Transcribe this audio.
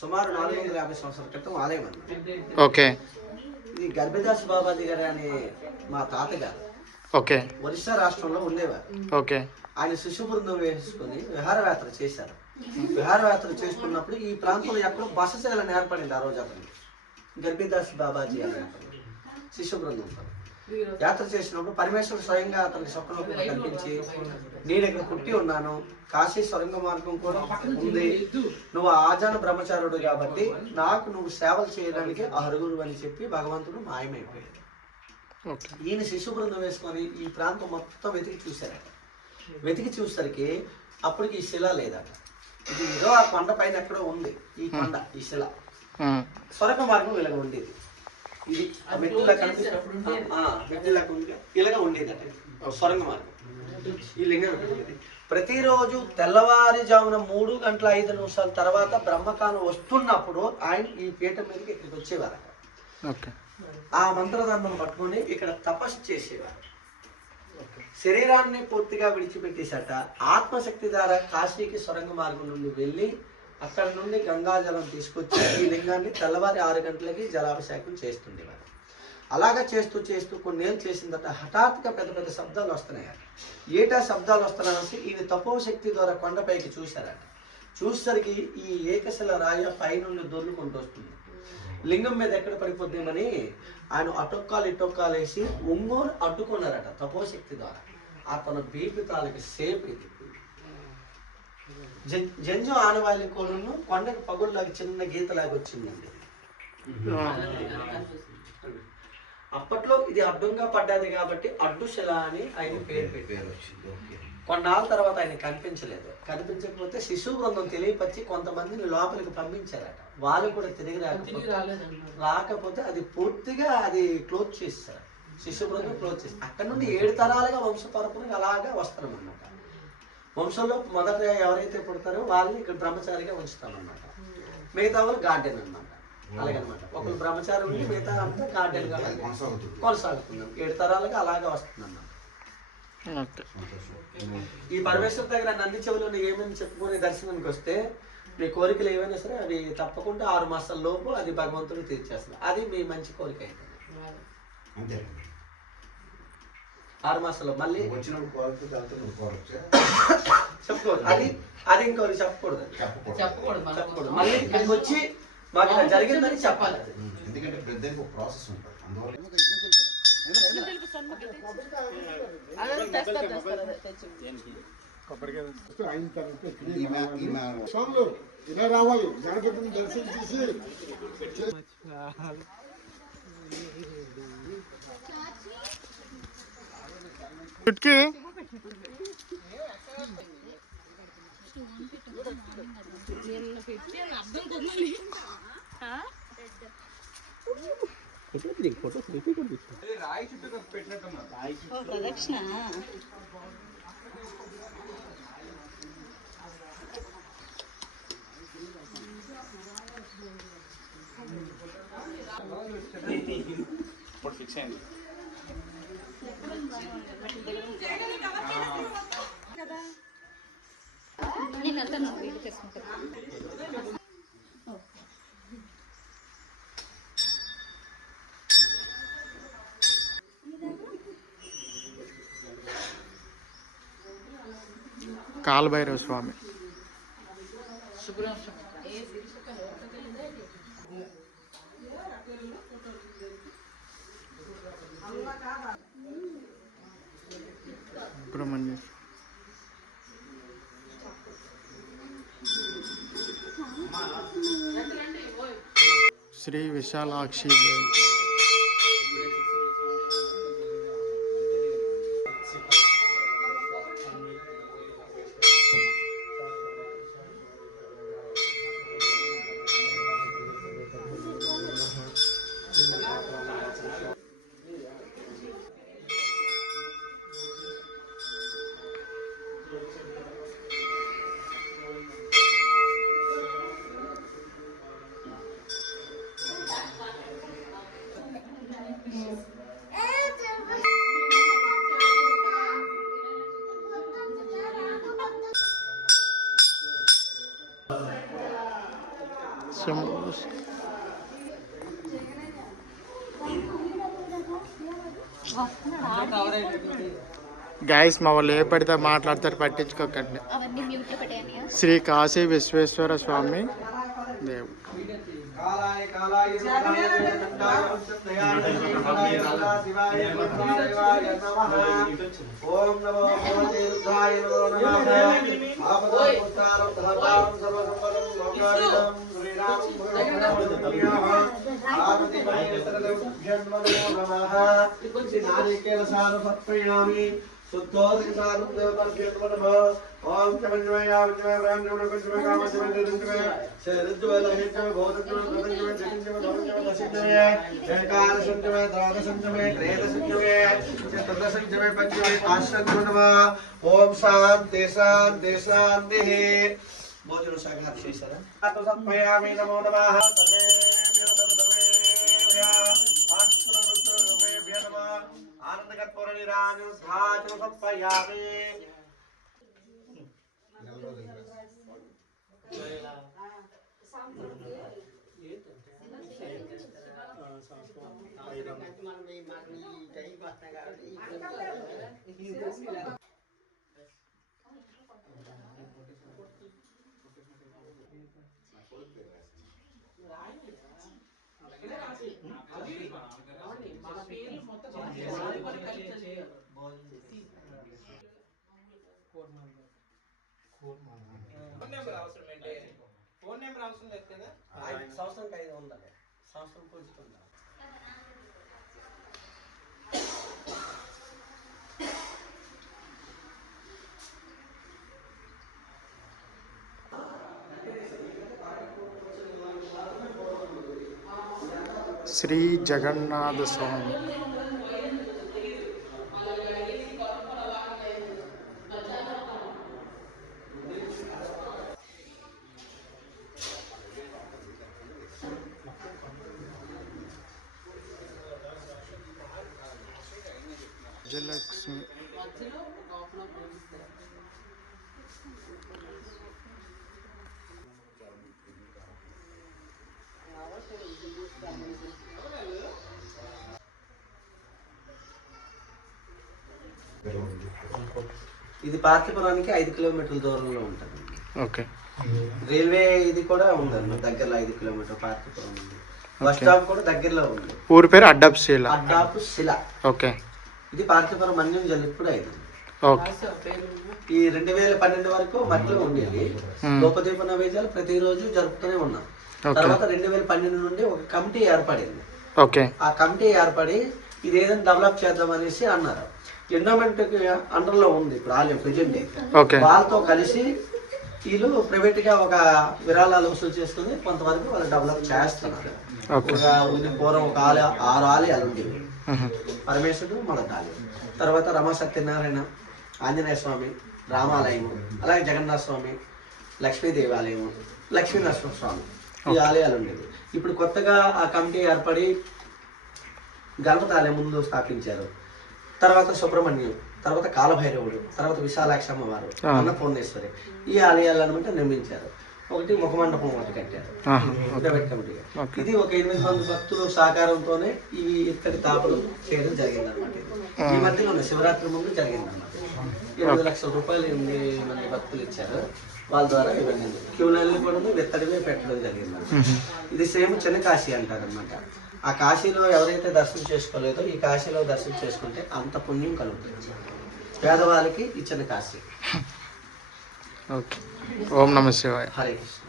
సుమారు 450 సంవత్సరాల క్రితం ఆలయం అన్నమాట. ఓకే. ఇది గర్భిదాస్ బాబాజీ గారు అనే మా తాతగారు ఓకే. ఒరిస్సా రాష్ట్రంలో ఉండేవారు. ఓకే. ఆయన శిశు బృందం వేసుకుని విహారయాత్ర చేశారు. విహారయాత్ర చేసుకున్నప్పుడు ఈ ప్రాంతంలో ఎక్కడో బస చేయాలని ఏర్పడింది ఆ రోజు అతనికి. గర్భిదాస్ బాబాజీ అనే అతను శిశు బృందంతో యాత్ర చేసినప్పుడు పరమేశ్వరుడు స్వయంగా అతనికి స్వప్నంలో కనిపించి, నేను ఇక్కడ పుట్టి ఉన్నాను, కాశీ సొరంగ మార్గం కూడా ఉంది, నువ్వు ఆజాన బ్రహ్మచారుడు కాబట్టి నాకు నువ్వు సేవలు చేయడానికి అర్హుడు అని చెప్పి భగవంతుడు మాయమైపోయాడు. ఈయన శిశు బృందం వేసుకొని ఈ ప్రాంతం మొత్తం వెతికి చూశారట. వెతికి చూసరికి అప్పటికి ఈ శిల లేదట. ఇది ఏదో ఆ కొండ పైన ఎక్కడో ఉంది ఈ కొండ, ఈ శిల. సొరంగ మార్గం ఇలాగ ఉండేది. ఇది ఇలాగ ఉండేదట సొరంగ మార్గం. ఈ లింగం ప్రతిరోజు తెల్లవారుజామున 3:05 తర్వాత బ్రహ్మకాలం వస్తున్నప్పుడు ఆయన ఈ పీఠం మీదకి ఇక్కడికి వచ్చేవారట. ఆ మంత్రదండం పట్టుకొని ఇక్కడ తపస్సు చేసేవారు. శరీరాన్ని పూర్తిగా విడిచిపెట్టేసట ఆత్మశక్తి ద్వారా కాశీకి సొరంగ మార్గం నుండి వెళ్ళి అక్కడ నుండి గంగాజలం తీసుకొచ్చి ఈ లింగాన్ని తెల్లవారి 6 గంటలకి జలాభిషేకం చేస్తుండేవారు. అలాగా చేస్తూ చేస్తూ కొన్నేళ్ళు చేసిన తర్వాత హఠాత్తుగా పెద్ద పెద్ద శబ్దాలు వస్తున్నాయట. ఏటా శబ్దాలు వస్తున్నాయని ఈయన తపోశక్తి ద్వారా కొండపైకి చూశారట. చూసేసరికి ఈ ఏకశిల రాయ పైనుండి దొర్లుకుంటూ వస్తుంది. లింగం మీద ఎక్కడ పడిపోద్దామని ఆయన అటొక్కాలు ఇటొక్కాలు వేసి ఒంగోలు అడ్డుకున్నారట తపోశక్తి ద్వారా. అతను బీపితాలకి సేపు ఇది జంజు ఆనవాళ్ళ కోలను కొండకు పగుళ్ళలాగా చిన్న గీతలాగా వచ్చిందండి. అప్పట్లో ఇది అడ్డంగా పడ్డది కాబట్టి అడ్డుశిల అని ఆయన పేరు పెట్టారు. కొన్నాళ్ళ తర్వాత ఆయన కనిపించలేదు. కనిపించకపోతే శిశు బృందం తెలియపరిచి కొంతమందిని లోపలికి పంపించారట. వాళ్ళు కూడా తిరిగి రాకపోతే అది పూర్తిగా అది క్లోజ్ చేస్తారు. శిశు బృందం క్లోజ్ చేస్తారు. అక్కడ నుండి 7 తరాలుగా వంశ పరంపరగా అలాగా వస్తారన్నమాట. వంశంలో మొదట ఎవరైతే పుడతారో వాళ్ళని ఇక్కడ బ్రహ్మచారిగా ఉంచుతామన్నమాట. మిగతా వాళ్ళు గార్డెన్ అన్నమాట. అలాగనమాట. ఒకరు బ్రహ్మచారి ఉండి మిగతా అంతా గార్డెన్ గా కొనసాగుతున్నాం. 7 తరాలుగా అలాగా వస్తుందన్నమాట. ఈ పరమేశ్వర దగ్గర నంది చెవులను ఏమని చెప్పుకునే దర్శనానికి వస్తే మీ కోరికలు ఏమైనా సరే అవి తప్పకుండా 6 మాసాల లోపు అది భగవంతుడు తీర్చేస్తారు. అది మీ మంచి కోరిక అయితే 6 మాసాల్లో మళ్ళీ చెప్పుకోదు. అది ఇంకోటి చెప్పకూడదు. మళ్ళీ ఇక్కడికి వచ్చి మాకు ఇలా జరిగిందని చెప్పాలి. ఎందుకంటే ప్రతి ప్రాసెస్ ఉంటుంది. అందువల్ల ఇలా రావాలి. గణపతిని దర్శించేసి చుట్కీ ప్రదక్షిణ ఇప్పుడు ఫిక్స్ అయింది. నేను వెళ్తాను వీడియో చేసుకుంటాను. కాలభైరవ స్వామి. సుబ్రహ్మణ్య శ్రీ విశాలాక్షి దేవి. శంభో. గైస్ మా వాళ్ళు ఏ పడితే మాట్లాడతారు, పట్టించుకోకండి. అవన్నీ మ్యూట్లో పెట్టాయని శ్రీ కాశీ విశ్వేశ్వర స్వామి దేవుడు. కాలాయ కాలాయ రుద్రాయ వీరకంఠాయ వృషభాయ శివాయ శివాయ నమః. ఓం నమో భగవతే రుద్రాయ నమో నమః. ఆపదాం పుష్టారం ధర్మాం సర్వసంపదం లోకావిదం శ్రీరామం భగవాన్ పార్వతీ మహేశ్వరదేవభ్యం నమో నమః. నారికేల సార సమర్పయామి. శుద్ధోదక సారం దేవతాభ్యం నమః. ఓం చమన్వయ విజ్ఞాయ బ్రాహ్మణ కుజ్జయ కామజయ దింజయ శరజ్వల హేజయ భోదజయ ప్రదంజయ దింజయ భోదజయ దశజయ ఏకార సంజయ ద్వాదశ సంజయ త్రేద సంజయ చతుర్దశ సంజయ పంచమయ ఆశ్రమనమ. ఓం శాంతి శాంతి శాంతి. భోజన శాఖ చేశారా? అతో సమర్పయామి. నమో నమః. సర్వే ఆశ్రమరుద్రరూపేభ్యో నమః. ఆనందకర్పూర నీరాజన ధాచ సమర్పయామి. ఫోన్ నెంబర్ అవసరం లేదు కదా. సంవత్సరానికి 5 ఉండాలి. సంవత్సరం పూజిస్తుండాలి. శ్రీ జగన్నాథ స్వామి. విజయలక్ష్మి. ఇది పార్తీపురానికి 5 కిలోమీటర్ల దూరంలో ఉంటుంది. ఓకే. రైల్వే ఇది కూడా ఉందండి దగ్గరలో 5 కిలోమీటర్ పార్తీపురం ఉంది. బస్ స్టాప్ కూడా దగ్గరలో ఉంది. ఊరి పేరు అడ్డప్శిల. అడ్డాపు శిల. ఓకే. ఇది పార్తీపురం మన్యం జల్లిప్పుడు అయింది. ఓకే. ఈ 2012 వరకు మధ్యలో ఉండేది. లోపదీప నైవేద్యాలు ప్రతిరోజు జరుపుతూనే ఉన్నాం. తర్వాత 2012 నుండి ఒక కమిటీ ఏర్పడింది. ఓకే. ఆ కమిటీ ఏర్పడి ఇది ఏదైనా డెవలప్ చేద్దాం అనేసి అన్నారు. ఎండోమెంట్ అండర్ లో ఉంది ఇప్పుడు ఆలయం ప్రెజెంట్ అయితే. వాళ్ళతో కలిసి వీళ్ళు ప్రైవేట్ గా ఒక విరాళాలు వసూలు చేసుకుని కొంతవరకు వాళ్ళు డెవలప్ చేస్తున్నారు. పూర్వం ఒక 6 ఆలయాలు ఉండేవి. పరమేశ్వరుడు మొదటి ఆలయం, తర్వాత రమా సత్యనారాయణ, ఆంజనేయ స్వామి, రామాలయము, అలాగే జగన్నాథ స్వామి, లక్ష్మీదేవి ఆలయము, లక్ష్మీనరసింహ స్వామి, ఈ ఆలయాలు ఉండేవి. ఇప్పుడు కొత్తగా ఆ కమిటీ ఏర్పడి గణపతి ఆలయం ముందు స్థాపించారు. తర్వాత సుబ్రహ్మణ్యం, తర్వాత కాలభైరవుడు, తర్వాత విశాలాక్షమ్మ వారు, అన్నపూర్ణేశ్వరి, ఈ ఆలయాలు అనమాట నిర్మించారు. ఒకటి ముఖమండపం ఒకటి కట్టారు ప్రైవేట్ కమిటీగా. ఇది ఒక 8 మంది భక్తుల సహకారంతోనే ఇవి ఇక్కడి తాపలు చేయడం జరిగింది అనమాట. ఈ మధ్యలో శివరాత్రి ముందు జరిగింది అనమాట. 8 లక్షల రూపాయలు 8 మంది భక్తులు ఇచ్చారు. వాళ్ళ ద్వారా ఇవన్నీ క్యూ లైన్లు కూడా వెత్తడివే పెట్టడం జరిగింది. ఇది సేమ్ చిన్న కాశీ అంటారు అనమాట. ఆ కాశీలో ఎవరైతే దర్శనం చేసుకోలేదో ఈ కాశీలో దర్శనం చేసుకుంటే అంత పుణ్యం కలుగుతుంది. పేదవాళ్ళకి ఈ చిన్న కాశీ. ఓకే. ఓం నమః శివాయ. హరే కృష్ణ.